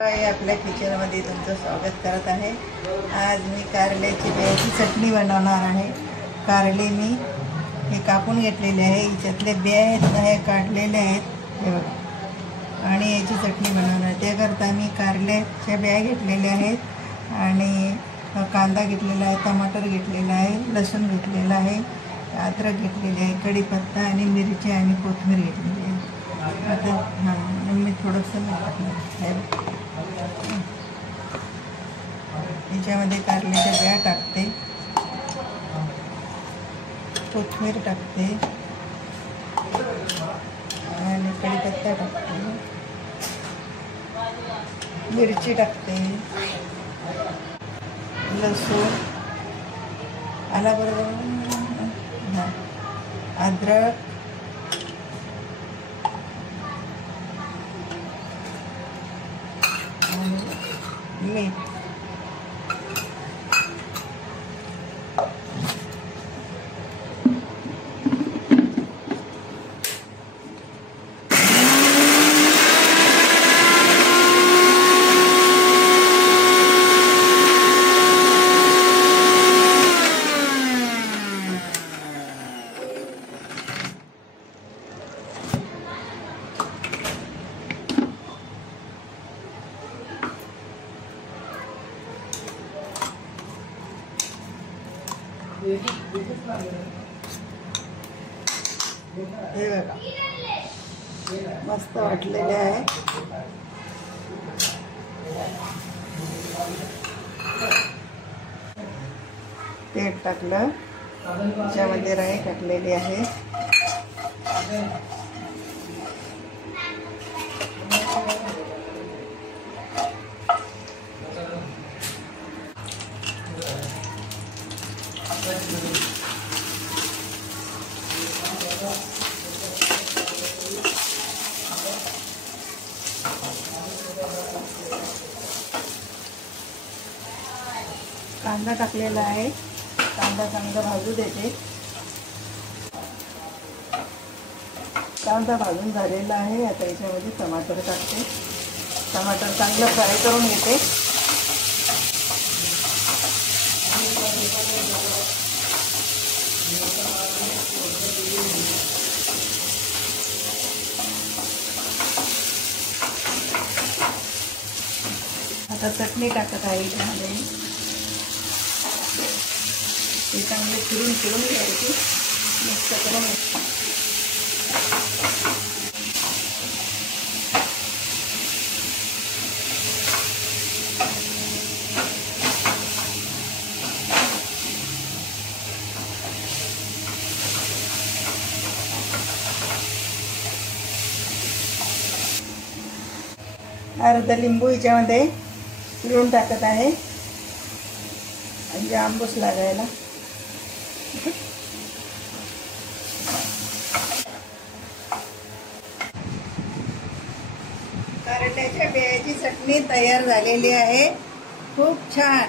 आपल्या किचनमध्ये तुमचं स्वागत करत आहे। आज मी कारल्याची बियाची चटणी बनवणार आहे। कारले मी हे कापून घेतलेले आहे, याच्यातले बिया आहेत हे काढलेले आहेत हे बघा, आणि याची चटणी बनवणार। त्याकरता मी कारल्याच्या बिया घेतलेल्या आहेत आणि कांदा घेतलेला आहे, टमाटर घेतलेला आहे, लसूण घेतलेला आहे, अद्रक घेतलेली आहे, कढीपत्ता आणि मिरची आणि कोथिंबीर घेतलेली आहे। आता मी थोडंसं टाकणार याच्यामध्ये कारल्याच्या बिया टाकते, कोथिंबीर टाकते आणि कढीपत्ता टाकते, मिरची टाकते, लसूण आला बरोबर, अद्रक आणि मीठ। हे बघा मस्त वाटलेले आहे। तेल टाकलं, त्याच्यामध्ये राई टाकलेली आहे, कांदा टाकलेला आहे, कांदा चांगला भाजू देते। कांदा भाजून झालेला आहे। आता याच्यामध्ये टमाटर टाकते, टमाटर चांगलं फ्राय करून घेते। आता चटणी टाकत आहे याच्यामध्ये, ते चांगले फिरून घ्यायची, मिक्स करून अर्धा लिंबू याच्यामध्ये पिळून टाकत आहे म्हणजे आंबूस लागायला। कारल्याच्या बियाची चटणी तयार झालेली आहे, खूप छान।